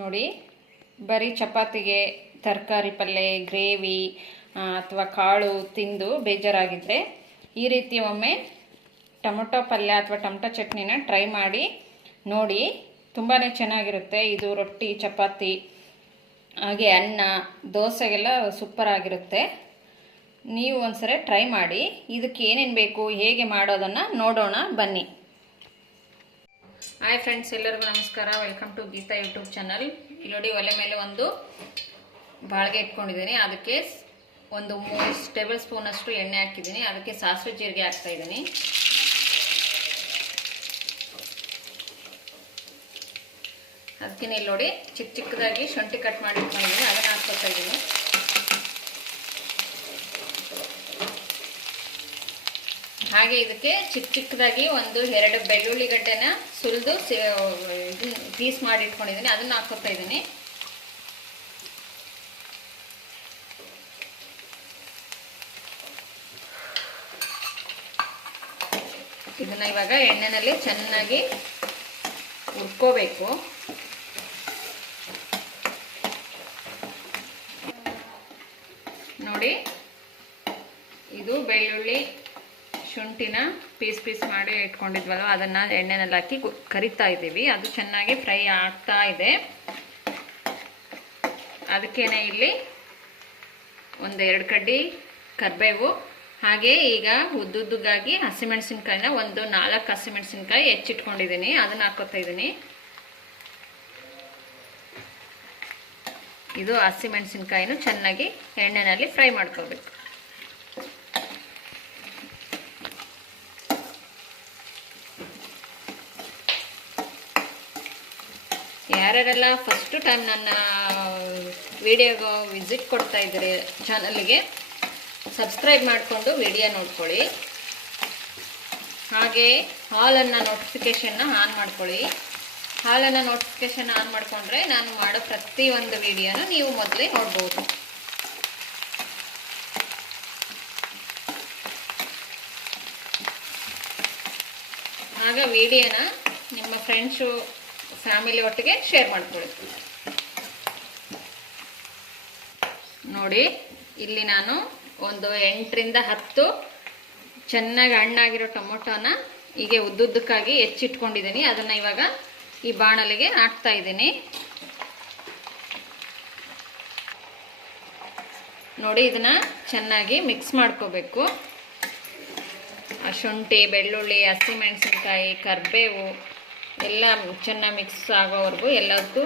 ನೋಡಿ, ಬರೀ ಚಪಾತಿಗೆ ತರಕಾರಿ ಪಲ್ಯ ಗ್ರೇವಿ ಅಥವಾ ಕಾಳು ತಿಂದು ಬೇಜಾರಾಗಿದ್ದರೆ ಈ ರೀತಿ ಒಮ್ಮೆ ಟೊಮೊಟೊ ಪಲ್ಯ ಅಥವಾ ಟೊಮೊಟೊ ಚಟ್ನಿನ ಟ್ರೈ ಮಾಡಿ ನೋಡಿ ತುಂಬಾ ಚೆನ್ನಾಗಿರುತ್ತೆ. ಇದು ರೊಟ್ಟಿ, ಚಪಾತಿ, ಹಾಗೆ ಅನ್ನ, ದೋಸೆಗೆಲ್ಲ ಸೂಪರ್ ಆಗಿರುತ್ತೆ. ನೀವು ಒಂದ್ಸರಿ ಟ್ರೈ ಮಾಡಿ, ಇದಕ್ಕೆ ಏನೇನು ಬೇಕು, ಹೇಗೆ ಮಾಡೋದನ್ನು ನೋಡೋಣ ಬನ್ನಿ. ಹಾಯ್ ಫ್ರೆಂಡ್ಸ್, ಎಲ್ಲರಿಗೂ ನಮಸ್ಕಾರ. Welcome to Geeta YouTube channel ಇಲ್ಲಿ ನೋಡಿ ಒಲೆ ಮೇಲೆ ಒಂದು ಬಾಳ್ಗೆ ಇಟ್ಕೊಂಡಿದ್ದೀನಿ. ಅದಕ್ಕೆ ಒಂದು ಮೂರು ಟೇಬಲ್ ಸ್ಪೂನ್ ಅಷ್ಟು ಎಣ್ಣೆ ಹಾಕಿದ್ದೀನಿ. ಅದಕ್ಕೆ ಸಾಸಿವೆ ಜೀರಿಗೆ ಹಾಕ್ತಾ ಇದ್ದೀನಿ. ಅದಕ್ಕೆ ಇಲ್ಲಿ ನೋಡಿ ಚಿಕ್ಕ ಚಿಕ್ಕದಾಗಿ ಶುಂಠಿ ಕಟ್ ಮಾಡಿ ಅದನ್ನು ಹಾಕ್ಕೊತಾ ಇದ್ದೀನಿ. ಹಾಗೆ ಇದಕ್ಕೆ ಚಿಕ್ಕ ಚಿಕ್ಕದಾಗಿ ಒಂದು ಎರಡು ಬೆಳ್ಳುಳ್ಳಿ ಗಡ್ಡೆನ ಸುಲಿದು ಪೀಸ್ ಮಾಡಿ ಇಟ್ಕೊಂಡಿದ್ದೀನಿ. ಅದನ್ನು ಹಾಕೋತಾ ಇದ್ದೀನಿ. ಇದನ್ನ ಇವಾಗ ಎಣ್ಣೆನಲ್ಲಿ ಚೆನ್ನಾಗಿ ಹುರ್ಕೋಬೇಕು ನೋಡಿ ಇದು ಬೆಳ್ಳುಳ್ಳಿ ಶುಂಠಿನ ಪೀಸ್ ಪೀಸ್ ಮಾಡಿ ಇಟ್ಕೊಂಡಿದ್ವಲ್ಲ ಅದನ್ನ ಎಣ್ಣೆನಲ್ಲಿ ಹಾಕಿ ಕರಿತಾ ಇದ್ದೀವಿ. ಅದು ಚೆನ್ನಾಗಿ ಫ್ರೈ ಆಗ್ತಾ ಇದೆ. ಅದಕ್ಕೇನೆ ಇಲ್ಲಿ ಒಂದು ಎರಡು ಕಡ್ಡಿ ಕರಿಬೇವು. ಹಾಗೆ ಈಗ ಉದ್ದುದ್ದಗಾಗಿ ಹಸಿಮೆಣಸಿನ್ಕಾಯಿನ ಒಂದು ನಾಲ್ಕು ಹಸಿಮೆಣಸಿನ್ಕಾಯಿ ಹೆಚ್ಚಿಟ್ಕೊಂಡಿದ್ದೀನಿ. ಅದನ್ನ ಹಾಕೋತಾ ಇದ್ದೀನಿ. ಇದು ಹಸಿಮೆಣಸಿನ್ಕಾಯಿನೂ ಚೆನ್ನಾಗಿ ಎಣ್ಣೆನಲ್ಲಿ ಫ್ರೈ ಮಾಡ್ಕೋಬೇಕು. ಯಾರ್ಯಾರೆಲ್ಲ ಫಸ್ಟು ಟೈಮ್ ನನ್ನ ವಿಡಿಯೋಗೆ ವಿಸಿಟ್ ಕೊಡ್ತಾ ಇದ್ದೀರಿ ಚಾನಲ್ಗೆ ಸಬ್ಸ್ಕ್ರೈಬ್ ಮಾಡಿಕೊಂಡು ವಿಡಿಯೋ ನೋಡ್ಕೊಳ್ಳಿ. ಹಾಗೆ ಹಾಲನ್ನು ನೋಟಿಫಿಕೇಷನ್ನ ಆನ್ ಮಾಡ್ಕೊಳ್ಳಿ. ಹಾಲನ್ನು ನೋಟಿಫಿಕೇಷನ್ ಆನ್ ಮಾಡಿಕೊಂಡ್ರೆ ನಾನು ಮಾಡೋ ಪ್ರತಿಯೊಂದು ವಿಡಿಯೋನು ನೀವು ಮೊದಲೇ ನೋಡ್ಬೋದು. ಆಗ ವಿಡಿಯೋನ ನಿಮ್ಮ ಫ್ರೆಂಡ್ಸು ಫ್ಯಾಮಿಲಿ ಒಟ್ಟಿಗೆ ಶೇರ್ ಮಾಡ್ಕೊಳ್ಳಿ ನೋಡಿ, ಇಲ್ಲಿ ನಾನು ಒಂದು ಎಂಟರಿಂದ ಹತ್ತು ಚೆನ್ನಾಗಿ ಹಣ್ಣಾಗಿರೋ ಟೊಮೊಟೊನ ಹೀಗೆ ಉದ್ದುದ್ದಕ್ಕಾಗಿ ಹೆಚ್ಚಿಟ್ಕೊಂಡಿದ್ದೀನಿ. ಅದನ್ನು ಇವಾಗ ಈ ಬಾಣಲಿಗೆ ಹಾಕ್ತಾ ಇದ್ದೀನಿ. ನೋಡಿ, ಇದನ್ನ ಚೆನ್ನಾಗಿ ಮಿಕ್ಸ್ ಮಾಡ್ಕೋಬೇಕು. ಶುಂಠಿ ಬೆಳ್ಳುಳ್ಳಿ, ಹಸಿಮೆಣಸಿನ್ಕಾಯಿ, ಕರಿಬೇವು ಎಲ್ಲ ಚೆನ್ನಾಗಿ ಮಿಕ್ಸ್ ಆಗೋವರೆಗೂ ಎಲ್ಲದಕ್ಕೂ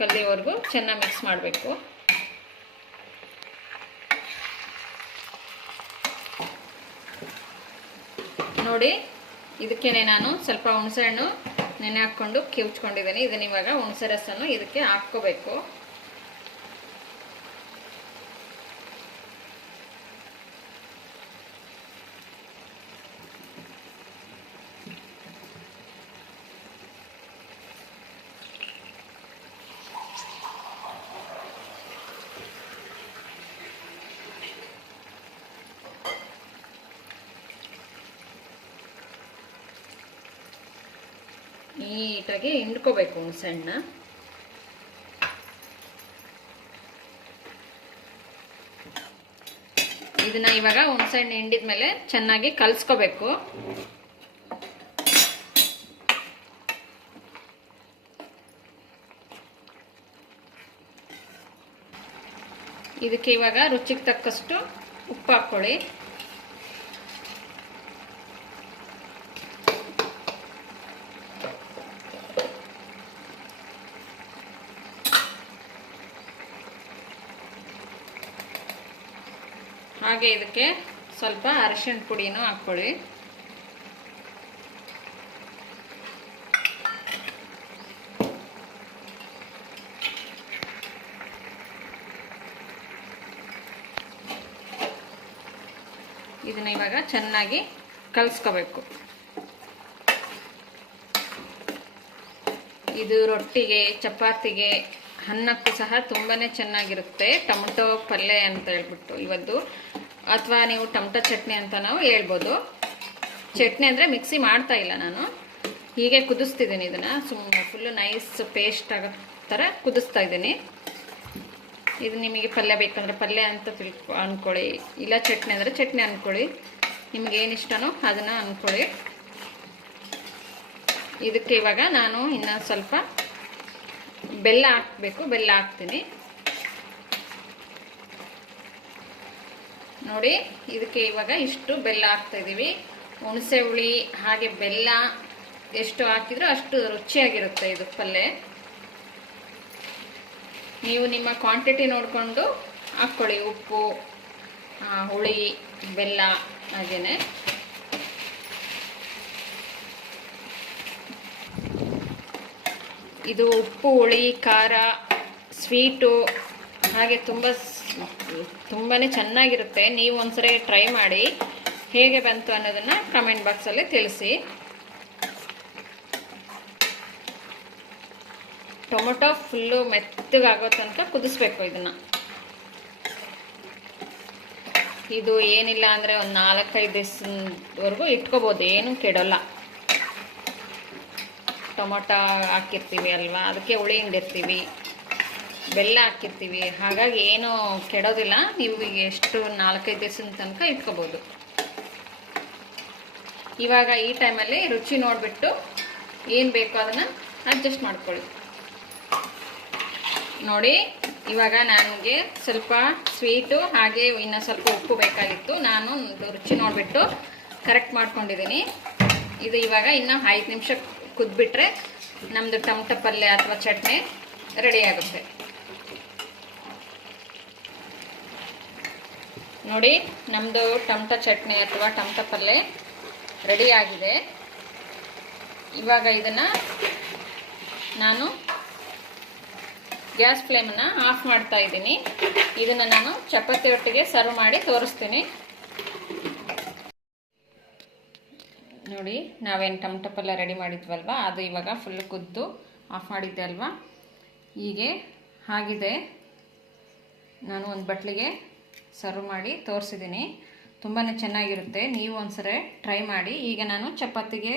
ಕಲಿಯೋವರೆಗೂ ಚೆನ್ನಾಗಿ ಮಿಕ್ಸ್ ಮಾಡಬೇಕು. ನೋಡಿ, ಇದಕ್ಕೇನೆ ನಾನು ಸ್ವಲ್ಪ ಹುಣಸೆಹಣ್ಣು ನೆನೆ ಹಾಕ್ಕೊಂಡು ಕಿವುಚ್ಕೊಂಡಿದ್ದೀನಿ. ಇದನ್ನ ಇವಾಗ ಹುಣಸೆ ರಸನ್ನು ಇದಕ್ಕೆ ಹಾಕ್ಕೋಬೇಕು. ನೀಟಾಗಿ ಹಿಂಡ್ಕೋಬೇಕು ಹುಣಸೆಹಣ್ಣ ಇದನ್ನ ಇವಾಗ ಹುಣಸೆಹಣ್ಣು ಹಿಂಡಿದ್ಮೇಲೆ ಚೆನ್ನಾಗಿ ಕಲ್ಸ್ಕೋಬೇಕು. ಇದಕ್ಕೆ ಇವಾಗ ರುಚಿಗೆ ತಕ್ಕಷ್ಟು ಉಪ್ಪು ಹಾಕ್ಕೊಳ್ಳಿ. ಹಾಗೆ ಇದಕ್ಕೆ ಸ್ವಲ್ಪ ಅರಶಿನ ಪುಡಿನೂ ಹಾಕ್ಕೊಳ್ಳಿ. ಇದನ್ನ ಇವಾಗ ಚೆನ್ನಾಗಿ ಕಲಿಸ್ಕೋಬೇಕು. ಇದು ರೊಟ್ಟಿಗೆ ಚಪಾತಿಗೆ ಅನ್ನಕ್ಕೂ ಸಹ ತುಂಬಾ ಚೆನ್ನಾಗಿರುತ್ತೆ. ಟೊಮೊಟೊ ಪಲ್ಯ ಅಂತ ಹೇಳ್ಬಿಟ್ಟು ಇವತ್ತು. ಅಥವಾ ನೀವು ಟೊಮೊಟೊ ಚಟ್ನಿ ಅಂತ ನಾವು ಹೇಳ್ಬೋದು. ಚಟ್ನಿ ಅಂದರೆ ಮಿಕ್ಸಿ ಮಾಡ್ತಾ ಇಲ್ಲ ನಾನು. ಹೀಗೆ ಕುದಿಸ್ತಿದ್ದೀನಿ ಇದನ್ನು. ಸುಮ್ಮನೆ ಫುಲ್ಲು ನೈಸ್ ಪೇಸ್ಟ್ ಆಗೋ ಥರ ಕುದಿಸ್ತಾ ಇದ್ದೀನಿ. ಇದು ನಿಮಗೆ ಪಲ್ಯ ಬೇಕಂದ್ರೆ ಪಲ್ಯ ಅಂತ ತಿಳ್ಕೊ ಅಂದ್ಕೊಳ್ಳಿ ಇಲ್ಲ ಚಟ್ನಿ ಅಂದರೆ ಚಟ್ನಿ ಅಂದ್ಕೊಳ್ಳಿ ನಿಮ್ಗೆ ಏನು ಇಷ್ಟನೋ ಅದನ್ನು ಅಂದ್ಕೊಳ್ಳಿ ಇದಕ್ಕೆ ಇವಾಗ ನಾನು ಇನ್ನು ಸ್ವಲ್ಪ ಬೆಲ್ಲ ಹಾಕಬೇಕು, ಬೆಲ್ಲ ಹಾಕ್ತೀನಿ. ನೋಡಿ, ಇದಕ್ಕೆ ಇವಾಗ ಇಷ್ಟು ಬೆಲ್ಲ ಹಾಕ್ತಾ ಇದ್ದೀವಿ ಹುಣಸೆ ಹುಳಿ, ಹಾಗೆ ಬೆಲ್ಲ, ಎಷ್ಟು ಹಾಕಿದ್ರೂ ಅಷ್ಟು ರುಚಿಯಾಗಿರುತ್ತೆ ಇದು ಪಲ್ಯ ನೀವು ನಿಮ್ಮ ಕ್ವಾಂಟಿಟಿ ನೋಡಿಕೊಂಡು ಹಾಕ್ಕೊಳ್ಳಿ, ಉಪ್ಪು ಹುಳಿ, ಬೆಲ್ಲ ಹಾಗೇನೆ. ಇದು ಉಪ್ಪು, ಹುಳಿ, ಖಾರ, ಸ್ವೀಟು, ಹಾಗೆ ತುಂಬ ತುಂಬಾ ಚೆನ್ನಾಗಿರುತ್ತೆ. ನೀವು ಒಂದ್ಸರಿ ಟ್ರೈ ಮಾಡಿ. ಹೇಗೆ ಬಂತು ಅನ್ನೋದನ್ನು ಕಮೆಂಟ್ ಬಾಕ್ಸಲ್ಲಿ ತಿಳಿಸಿ. ಟೊಮೊಟೊ ಫುಲ್ಲು ಮೆತ್ತಗಾಗೋ ತನಕ ಕುದಿಸ್ಬೇಕು ಇದನ್ನು. ಇದು ಏನಿಲ್ಲ ಅಂದರೆ ಒಂದು ನಾಲ್ಕೈದು ದಿವಸದವರೆಗೂ ಇಟ್ಕೋಬೋದು. ಏನೂ ಕೆಡೋಲ್ಲ. ಟೊಮೊಟೊ ಹಾಕಿರ್ತೀವಿ ಅಲ್ವಾ? ಅದಕ್ಕೆ ಹುಳಿ ಹಿಂಡಿರ್ತೀವಿ ಬೆಲ್ಲ ಹಾಕಿರ್ತೀವಿ. ಹಾಗಾಗಿ ಏನು ಕೆಡೋದಿಲ್ಲ. ನೀವು ಎಷ್ಟು ನಾಲ್ಕೈದು ದಿವಸದ ತನಕ ಇಟ್ಕೋಬೋದು. ಇವಾಗ ಈ ಟೈಮಲ್ಲಿ ರುಚಿ ನೋಡಿಬಿಟ್ಟು ಏನು ಬೇಕೋ ಅದನ್ನು ಅಡ್ಜಸ್ಟ್ ಮಾಡ್ಕೊಳ್ಳಿ. ನೋಡಿ, ಇವಾಗ ನನಗೆ ಸ್ವಲ್ಪ ಸ್ವೀಟು ಹಾಗೆ ಇನ್ನೂ ಸ್ವಲ್ಪ ಉಪ್ಪು ಬೇಕಾಗಿತ್ತು. ನಾನು ರುಚಿ ನೋಡಿಬಿಟ್ಟು ಕರೆಕ್ಟ್ ಮಾಡ್ಕೊಂಡಿದ್ದೀನಿ. ಇದು ಇವಾಗ ಇನ್ನೂ ಐದು ನಿಮಿಷ ಕುದ್ಬಿಟ್ರೆ ನಮ್ಮದು ಟಮಟ ಪಲ್ಯ ಅಥವಾ ಚಟ್ನಿ ರೆಡಿ ಆಗುತ್ತೆ. ನೋಡಿ ನಮ್ಮದು ಟಮಟ ಚಟ್ನಿ ಅಥವಾ ಟಮಟ ಪಲ್ಯ ರೆಡಿ ಆಗಿದೆ. ಇವಾಗ ಇದನ್ನು ನಾನು ಗ್ಯಾಸ್ ಫ್ಲೇಮನ್ನು ಆಫ್ ಮಾಡ್ತಾ ಇದ್ದೀನಿ. ಇದನ್ನು ನಾನು ಚಪಾತಿ ಒಟ್ಟಿಗೆ ಸರ್ವ್ ಮಾಡಿ ತೋರಿಸ್ತೀನಿ. ನೋಡಿ, ನಾವೇನು ಟಮಟ ಪಲ್ಲ ರೆಡಿ ಮಾಡಿದ್ವಲ್ವ? ಅದು ಇವಾಗ ಫುಲ್ ಕುದ್ದು ಆಫ್ ಮಾಡಿದ್ದೆ ಅಲ್ವಾ? ಹೀಗೆ ಆಗಿದೆ. ನಾನು ಒಂದು ಬಟ್ಲಿಗೆ ಸರ್ವ್ ಮಾಡಿ ತೋರಿಸಿದ್ದೀನಿ ತುಂಬಾ ಚೆನ್ನಾಗಿರುತ್ತೆ. ನೀವು ಒಂದ್ಸರಿ ಟ್ರೈ ಮಾಡಿ. ಈಗ ನಾನು ಚಪಾತಿಗೆ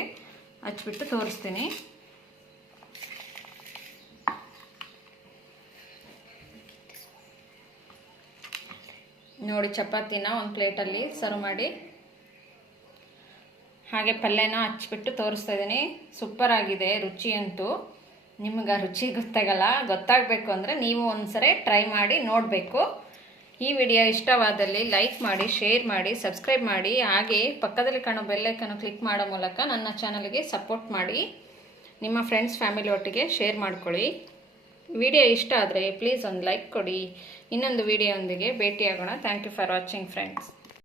ಹಚ್ಬಿಟ್ಟು ತೋರಿಸ್ತೀನಿ. ನೋಡಿ, ಚಪಾತಿನ ಒಂದು ಪ್ಲೇಟಲ್ಲಿ ಸರ್ವ್ ಮಾಡಿ ಹಾಗೆ ಪಲ್ಯನ ಹಚ್ಚಿಬಿಟ್ಟು ತೋರಿಸ್ತಾ ಇದ್ದೀನಿ. ಸೂಪರ್ ಆಗಿದೆ, ರುಚಿ ಅಂತೂ. ನಿಮ್ಗೆ ರುಚಿ ಗೊತ್ತಾಗಲ್ಲ, ಗೊತ್ತಾಗಬೇಕು ಅಂದರೆ ನೀವು ಒಂದ್ಸರಿ ಟ್ರೈ ಮಾಡಿ ನೋಡಬೇಕು. ಈ ವಿಡಿಯೋ ಇಷ್ಟವಾದಲ್ಲಿ ಲೈಕ್ ಮಾಡಿ ಶೇರ್ ಮಾಡಿ ಸಬ್ಸ್ಕ್ರೈಬ್ ಮಾಡಿ. ಹಾಗೆ ಪಕ್ಕದಲ್ಲಿ ಕಾಣೋ ಬೆಲ್ಲೈಕನ್ನು ಕ್ಲಿಕ್ ಮಾಡೋ ಮೂಲಕ ನನ್ನ ಚಾನಲ್ಗೆ ಸಪೋರ್ಟ್ ಮಾಡಿ. ನಿಮ್ಮ ಫ್ರೆಂಡ್ಸ್ ಫ್ಯಾಮಿಲಿ ಒಟ್ಟಿಗೆ ಶೇರ್ ಮಾಡ್ಕೊಳ್ಳಿ. ವಿಡಿಯೋ ಇಷ್ಟ ಆದರೆ ಪ್ಲೀಸ್ ಒಂದು ಲೈಕ್ ಕೊಡಿ. ಇನ್ನೊಂದು ವಿಡಿಯೋದೊಂದಿಗೆ ಭೇಟಿಯಾಗೋಣ. Thank you for watching friends